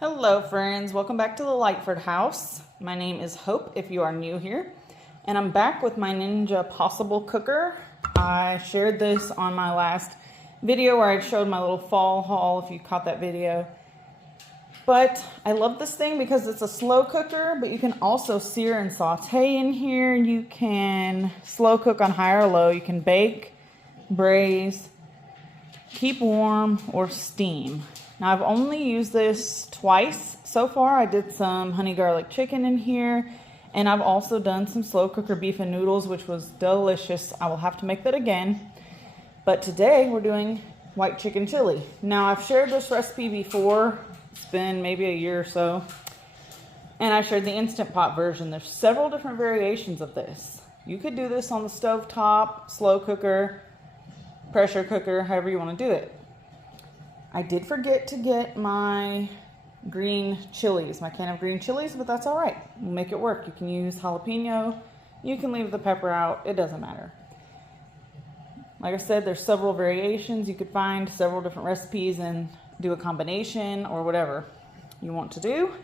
Hello friends, welcome back to the Lightford house. My name is Hope if you are new here, and I'm back with my Ninja Possible Cooker. I shared this on my last video where I showed my little fall haul if you caught that video. But I love this thing because it's a slow cooker, but you can also sear and saute in here. You can slow cook on high or low. You can bake, braise, keep warm, or steam. Now I've only used this twice so far. I did some honey garlic chicken in here, and I've also done some slow cooker beef and noodles, which was delicious. I will have to make that again. But today we're doing white chicken chili. Now I've shared this recipe before. It's been maybe a year or so. And I shared the Instant Pot version. There's several different variations of this. You could do this on the stove top, slow cooker, pressure cooker, however you want to do it. I did forget to get my green chilies, my can of green chilies, but that's all right. We'll make it work. You can use jalapeno. You can leave the pepper out. It doesn't matter. Like I said, there's several variations. You could find several different recipes and do a combination or whatever you want to do.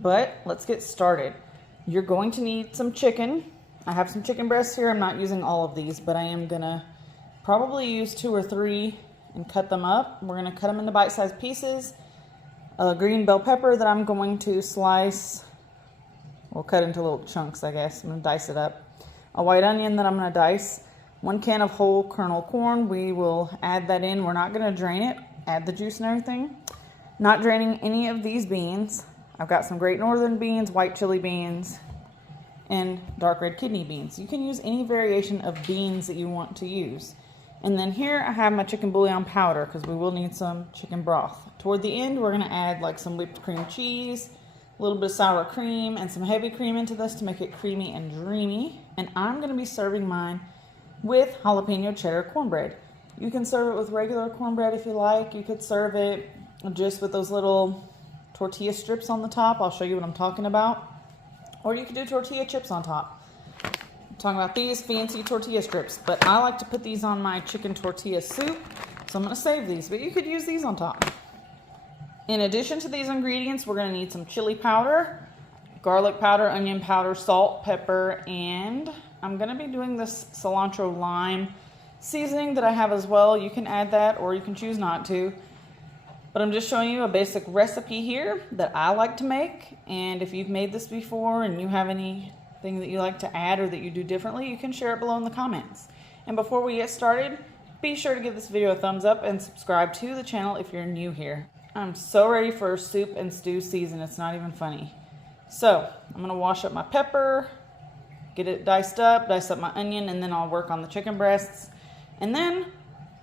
But let's get started. You're going to need some chicken. I have some chicken breasts here. I'm not using all of these, but I am gonna probably use 2 or 3 and cut them up. We're gonna cut them into bite-sized pieces. A green bell pepper that I'm going to slice. We'll cut into little chunks, I guess. I'm gonna dice it up. A white onion that I'm gonna dice. 1 can of whole kernel corn. We will add that in. We're not gonna drain it. Add the juice and everything. Not draining any of these beans. I've got some Great Northern beans, white chili beans, and dark red kidney beans. You can use any variation of beans that you want to use. And then here I have my chicken bouillon powder because we will need some chicken broth. Toward the end, we're gonna add like some whipped cream cheese, a little bit of sour cream, and some heavy cream into this to make it creamy and dreamy. And I'm gonna be serving mine with jalapeno cheddar cornbread. You can serve it with regular cornbread if you like. You could serve it just with those little tortilla strips on the top. I'll show you what I'm talking about. Or you could do tortilla chips on top. I'm talking about these fancy tortilla strips, but I like to put these on my chicken tortilla soup, so I'm gonna save these, but you could use these on top. In addition to these ingredients, we're gonna need some chili powder, garlic powder, onion powder, salt, pepper, and I'm gonna be doing this cilantro lime seasoning that I have as well. You can add that or you can choose not to, but I'm just showing you a basic recipe here that I like to make. And if you've made this before and you have anything that you like to add or that you do differently, you can share it below in the comments. And before we get started, be sure to give this video a thumbs up and subscribe to the channel if you're new here. I'm so ready for soup and stew season, it's not even funny. So I'm gonna wash up my pepper, get it diced up, dice up my onion, and then I'll work on the chicken breasts. And then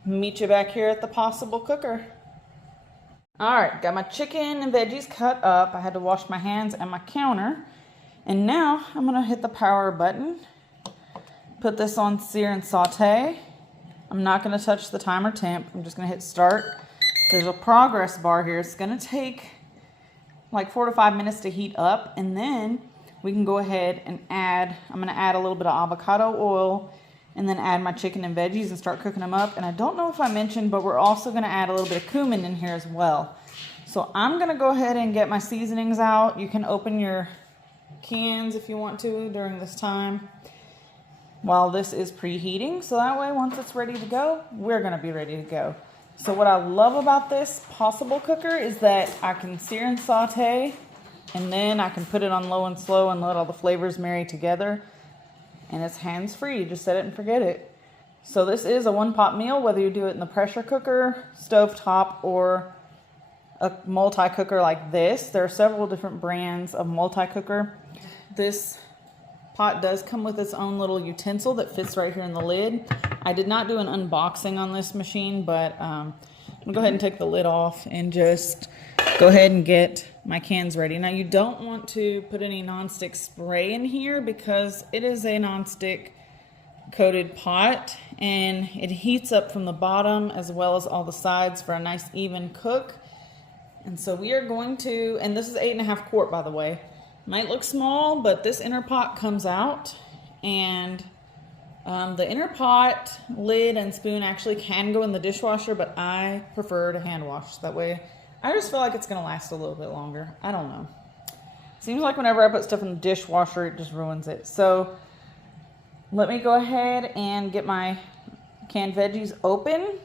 meet you back here at the Possible Cooker. All right, got my chicken and veggies cut up. I had to wash my hands and my counter. And now I'm gonna hit the power button, put this on sear and saute. I'm not gonna touch the timer temp. I'm just gonna hit start. There's a progress bar here. It's gonna take like 4 to 5 minutes to heat up, and then we can go ahead and add, I'm gonna add a little bit of avocado oil and then add my chicken and veggies and start cooking them up. And I don't know if I mentioned, but we're also gonna add a little bit of cumin in here as well. So I'm gonna go ahead and get my seasonings out. You can open your cans if you want to during this time while this is preheating, so that way once it's ready to go, we're gonna be ready to go. So what I love about this Possible Cooker is that I can sear and saute, and then I can put it on low and slow and let all the flavors marry together, and it's hands-free. Just set it and forget it. So this is a one-pot meal, whether you do it in the pressure cooker, stove top, or a multi-cooker like this. There are several different brands of multi-cooker. This pot does come with its own little utensil that fits right here in the lid. I did not do an unboxing on this machine, but I'm gonna go ahead and take the lid off and just go ahead and get my cans ready. Now you don't want to put any nonstick spray in here because it is a nonstick coated pot and it heats up from the bottom as well as all the sides for a nice even cook. And so we are going to, and this is 8.5 quart by the way. Might look small, but this inner pot comes out, and the inner pot lid and spoon actually can go in the dishwasher, but I prefer to hand wash. That way I just feel like it's gonna last a little bit longer. I don't know. Seems like whenever I put stuff in the dishwasher, it just ruins it. So let me go ahead and get my canned veggies open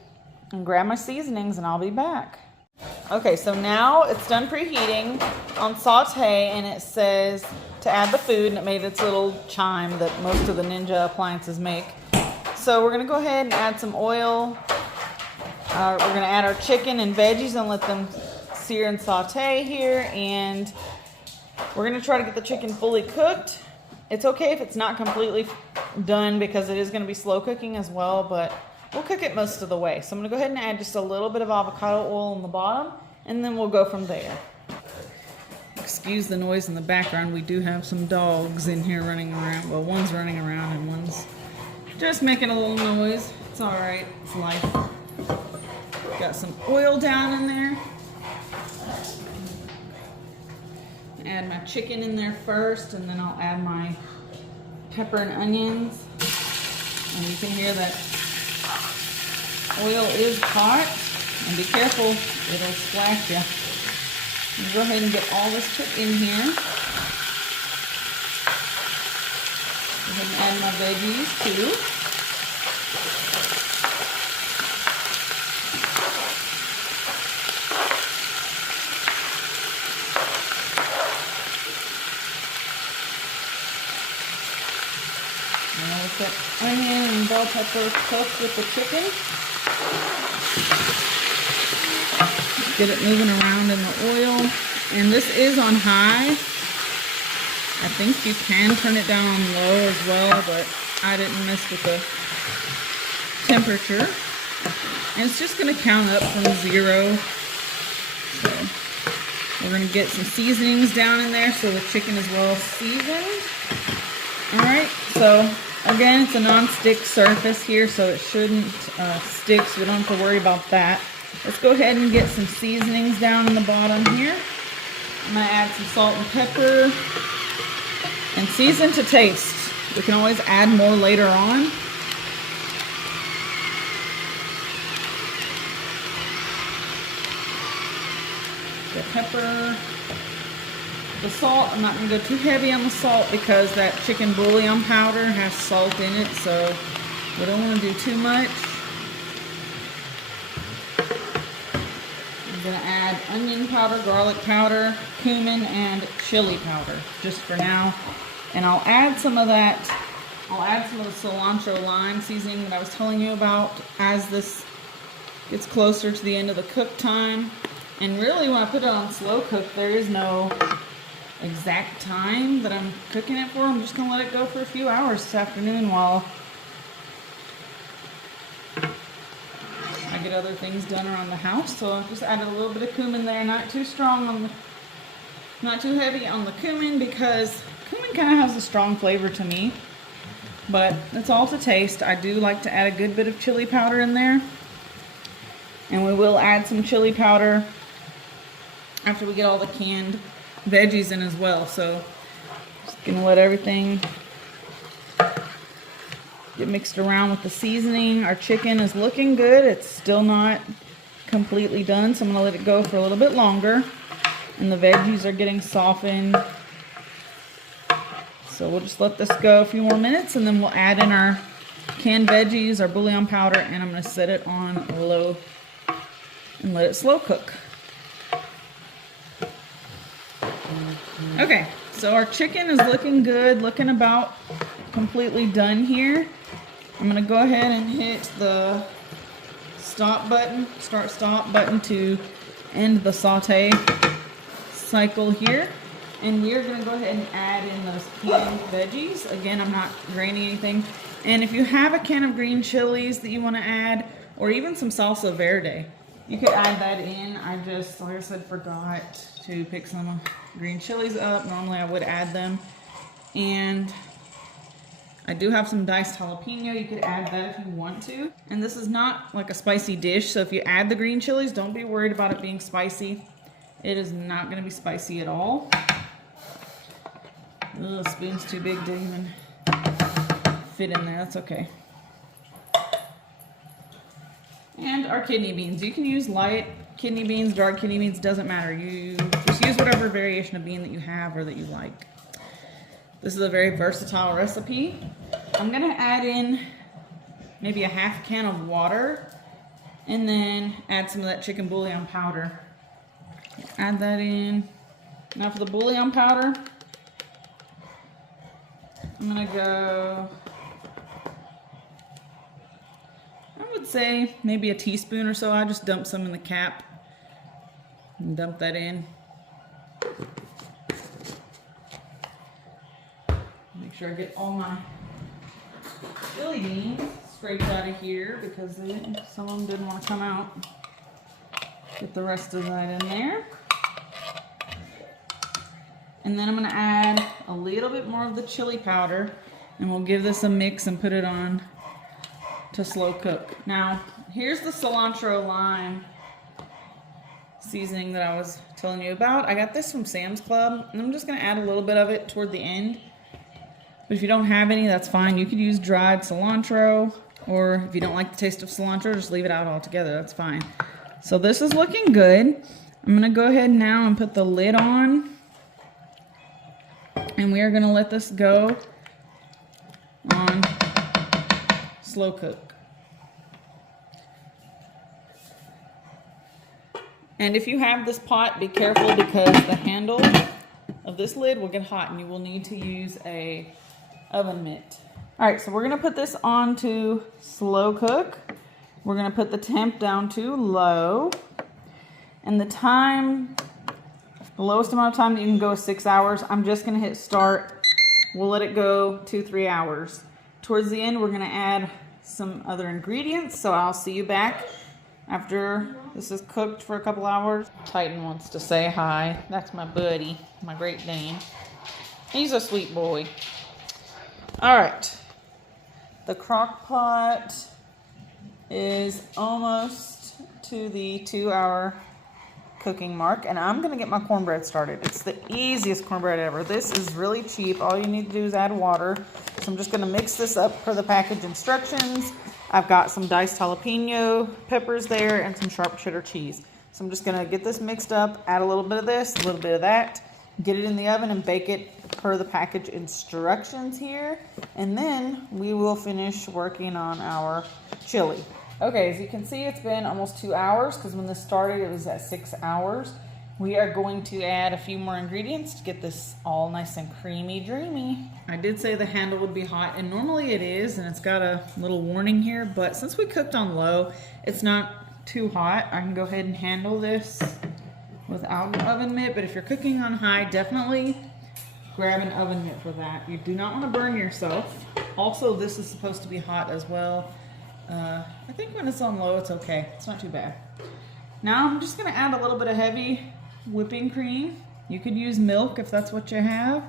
and grab my seasonings, and I'll be back. Okay, so now it's done preheating on saute, and it says to add the food, and it made its little chime that most of the Ninja appliances make. So we're gonna go ahead and add some oil. We're gonna add our chicken and veggies and let them sear and saute here, and we're gonna try to get the chicken fully cooked. It's okay if it's not completely done because it is gonna be slow cooking as well, but we'll cook it most of the way. So I'm gonna go ahead and add just a little bit of avocado oil on the bottom, and then we'll go from there. Excuse the noise in the background. We do have some dogs in here running around. Well, one's running around and one's just making a little noise. It's all right, it's life. Got some oil down in there. Add my chicken in there first, and then I'll add my pepper and onions. And you can hear that oil is hot, and be careful, it'll splash you. And go ahead and get all this put in here. Go ahead and add my veggies too. Now let that onion and bell pepper cook with the chicken. Get it moving around in the oil. And this is on high. I think you can turn it down on low as well, but I didn't mess with the temperature. And it's just going to count up from 0. So we're going to get some seasonings down in there so the chicken is well seasoned. Alright, so again, it's a non-stick surface here, so it shouldn't stick, so we don't have to worry about that. Let's go ahead and get some seasonings down in the bottom here. I'm going to add some salt and pepper and season to taste. We can always add more later on. The pepper, the salt, I'm not going to go too heavy on the salt because that chicken bouillon powder has salt in it, so we don't want to do too much. I'm going to add onion powder, garlic powder, cumin, and chili powder just for now. And I'll add some of that, I'll add some of the cilantro lime seasoning that I was telling you about as this gets closer to the end of the cook time. And really when I put it on slow cook, there is no exact time that I'm cooking it for. I'm just going to let it go for a few hours this afternoon while I get other things done around the house. So I've just added a little bit of cumin there, not too strong on the, not too heavy on the cumin because cumin kind of has a strong flavor to me, but it's all to taste. I do like to add a good bit of chili powder in there, and we will add some chili powder after we get all the canned veggies in as well. So just gonna let everything get mixed around with the seasoning. Our chicken is looking good. It's still not completely done, so I'm gonna let it go for a little bit longer. And the veggies are getting softened. So we'll just let this go a few more minutes, and then we'll add in our canned veggies, our bouillon powder, and I'm gonna set it on low and let it slow cook. Okay, so our chicken is looking good, looking about completely done here. I'm gonna go ahead and hit the stop button, start stop button to end the saute cycle here. And we're gonna go ahead and add in those canned veggies. Again, I'm not graining anything. And if you have a can of green chilies that you wanna add, or even some salsa verde, you could add that in. I just, like I said, forgot to pick some green chilies up. Normally I would add them. And I do have some diced jalapeno. You could add that if you want to. And this is not like a spicy dish, so if you add the green chilies, don't be worried about it being spicy. It is not gonna be spicy at all. Ugh, the spoon's too big to even fit in there. That's okay. And our kidney beans. You can use light kidney beans, dark kidney beans, doesn't matter. You just use whatever variation of bean that you have or that you like. This is a very versatile recipe. I'm gonna add in maybe a half can of water and then add some of that chicken bouillon powder. Add that in. Now for the bouillon powder, I'm gonna go, I would say maybe a teaspoon or so. I just dump some in the cap and dump that in. Make sure I get all my chili beans scraped out of here because some of them didn't want to come out. Get the rest of that in there. And then I'm going to add a little bit more of the chili powder and we'll give this a mix and put it on to slow cook. Now, here's the cilantro lime seasoning that I was telling you about. I got this from Sam's Club and I'm just going to add a little bit of it toward the end. But if you don't have any, that's fine. You could use dried cilantro, or if you don't like the taste of cilantro, just leave it out altogether. That's fine. So this is looking good. I'm going to go ahead now and put the lid on. And we are going to let this go on slow cook. And if you have this pot, be careful because the handle of this lid will get hot and you will need to use a oven mitt. All right, so we're going to put this on to slow cook. We're going to put the temp down to low. And the time, the lowest amount of time that you can go is 6 hours. I'm just going to hit start. We'll let it go 2-3 hours. Towards the end, we're going to add some other ingredients. So I'll see you back after this is cooked for a couple hours. Titan wants to say hi. That's my buddy, my Great Dane. He's a sweet boy. All right. The crock pot is almost to the 2-hour cooking mark, and I'm gonna get my cornbread started. It's the easiest cornbread ever. This is really cheap. All you need to do is add water. So I'm just gonna mix this up per the package instructions. I've got some diced jalapeno peppers there and some sharp cheddar cheese. So I'm just gonna get this mixed up, add a little bit of this, a little bit of that, get it in the oven and bake it per the package instructions here. And then we will finish working on our chili. Okay, as you can see, it's been almost 2 hours because when this started, it was at 6 hours. We are going to add a few more ingredients to get this all nice and creamy dreamy. I did say the handle would be hot, and normally it is, and it's got a little warning here, but since we cooked on low, it's not too hot. I can go ahead and handle this without an oven mitt, but if you're cooking on high, definitely grab an oven mitt for that. You do not want to burn yourself. Also, this is supposed to be hot as well. I think when it's on low, it's okay. It's not too bad. Now I'm just going to add a little bit of heavy whipping cream. You could use milk if that's what you have.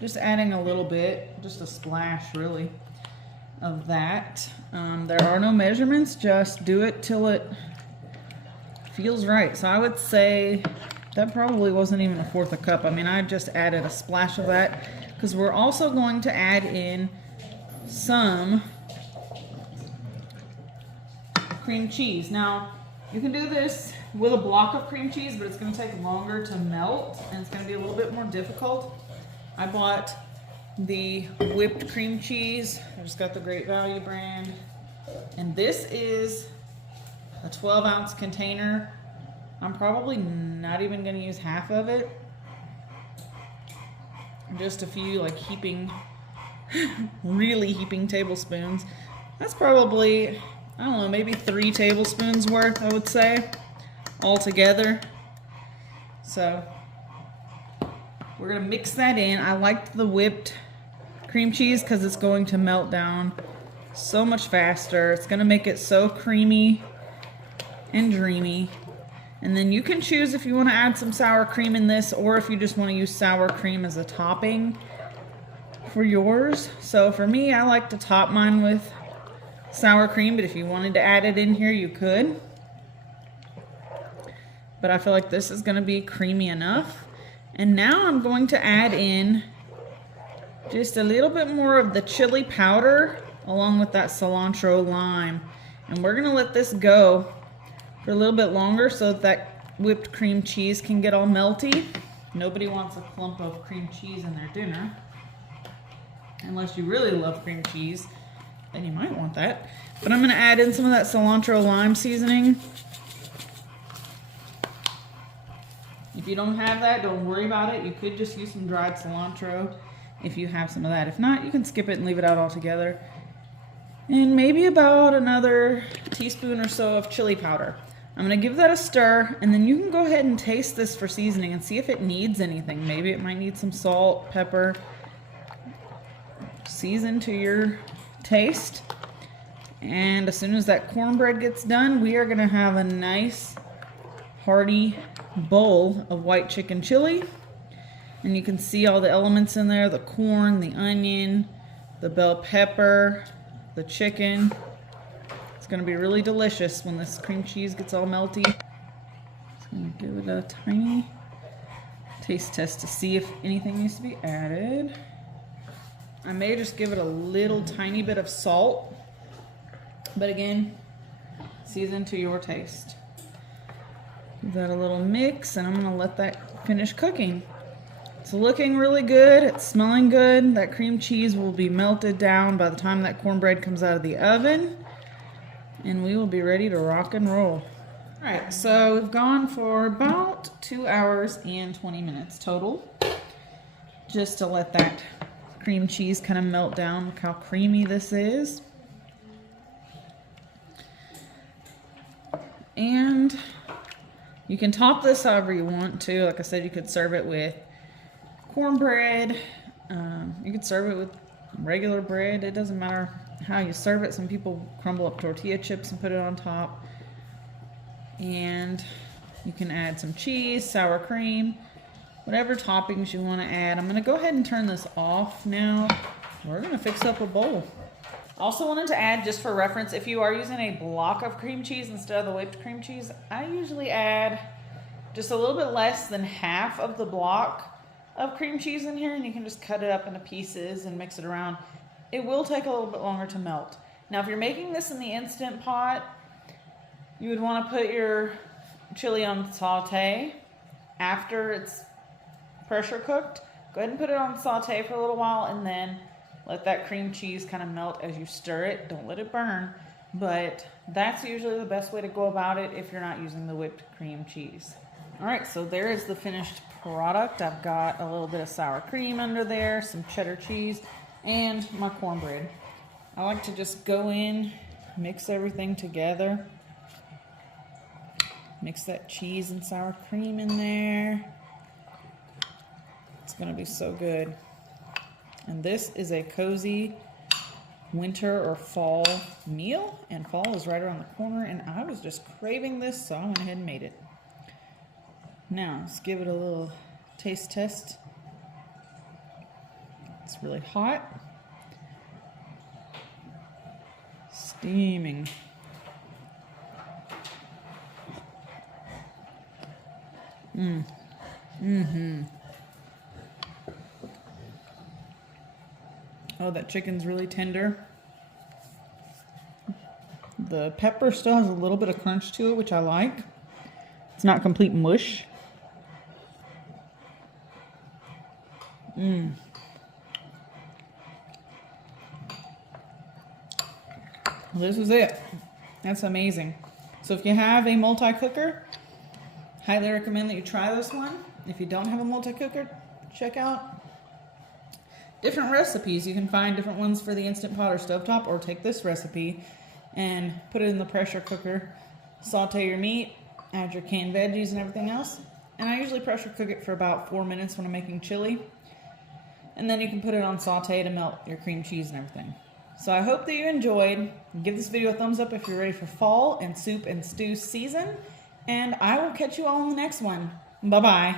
Just adding a little bit, just a splash really of that. There are no measurements, just do it till it feels right. So I would say that probably wasn't even 1/4 cup. I mean, I just added a splash of that because we're also going to add in some cream cheese. Now, you can do this with a block of cream cheese, but it's going to take longer to melt and it's going to be a little bit more difficult. I bought the whipped cream cheese. I just got the Great Value brand. And this is a 12-ounce container. I'm probably not even going to use half of it. Just a few like really heaping tablespoons. That's probably, I don't know, maybe 3 tablespoons worth, I would say, all together. So we're gonna mix that in. I liked the whipped cream cheese because it's going to melt down so much faster. It's gonna make it so creamy and dreamy. And then you can choose if you want to add some sour cream in this or if you just want to use sour cream as a topping for yours. So for me, I like to top mine with sour cream, but if you wanted to add it in here, you could. But I feel like this is going to be creamy enough. And now I'm going to add in just a little bit more of the chili powder along with that cilantro lime. And we're going to let this go for a little bit longer so that whipped cream cheese can get all melty. Nobody wants a clump of cream cheese in their dinner. Unless you really love cream cheese, then you might want that. But I'm going to add in some of that cilantro lime seasoning. If you don't have that, don't worry about it. You could just use some dried cilantro if you have some of that. If not, you can skip it and leave it out altogether. And maybe about another teaspoon or so of chili powder. I'm going to give that a stir, and then you can go ahead and taste this for seasoning and see if it needs anything. Maybe it might need some salt, pepper. Season to your taste. And as soon as that cornbread gets done, we are going to have a nice hearty bowl of white chicken chili. And you can see all the elements in there, the corn, the onion, the bell pepper, the chicken. It's going to be really delicious when this cream cheese gets all melty. Just going to give it a tiny taste test to see if anything needs to be added. I may just give it a little tiny bit of salt, but again, season to your taste. Give that a little mix, and I'm going to let that finish cooking. It's looking really good. It's smelling good. That cream cheese will be melted down by the time that cornbread comes out of the oven, and we will be ready to rock and roll. All right, so we've gone for about 2 hours and 20 minutes total, just to let that cream cheese kind of melt down. Look how creamy this is. And you can top this however you want to. Like I said, you could serve it with cornbread. You could serve it with regular bread. It doesn't matter how you serve it. Some people crumble up tortilla chips and put it on top. And you can add some cheese, sour cream, whatever toppings you want to add. I'm going to go ahead and turn this off now. We're going to fix up a bowl. Also wanted to add, just for reference, if you are using a block of cream cheese instead of the whipped cream cheese, I usually add just a little bit less than half of the block of cream cheese in here, and you can just cut it up into pieces and mix it around. It will take a little bit longer to melt. Now, if you're making this in the Instant Pot, you would want to put your chili on saute after it's pressure cooked. Go ahead and put it on saute for a little while, and then let that cream cheese kind of melt as you stir it. Don't let it burn, but that's usually the best way to go about it if you're not using the whipped cream cheese. All right, so there is the finished product. I've got a little bit of sour cream under there, some cheddar cheese, and my cornbread. I like to just go in, mix everything together. Mix that cheese and sour cream in there. It's gonna be so good. And this is a cozy winter or fall meal, and fall is right around the corner, and I was just craving this, so I went ahead and made it. Now, let's give it a little taste test. It's really hot. Steaming. Oh, that chicken's really tender. The pepper still has a little bit of crunch to it, which I like. It's not complete mush. This is it. That's amazing. So if you have a multi-cooker, highly recommend that you try this one. If you don't have a multi-cooker, check out different recipes. You can find different ones for the Instant Pot or stovetop, or take this recipe and put it in the pressure cooker, saute your meat, add your canned veggies and everything else. And I usually pressure cook it for about 4 minutes when I'm making chili. And then you can put it on saute to melt your cream cheese and everything. So I hope that you enjoyed. Give this video a thumbs up if you're ready for fall and soup and stew season. And I will catch you all in the next one. Bye-bye.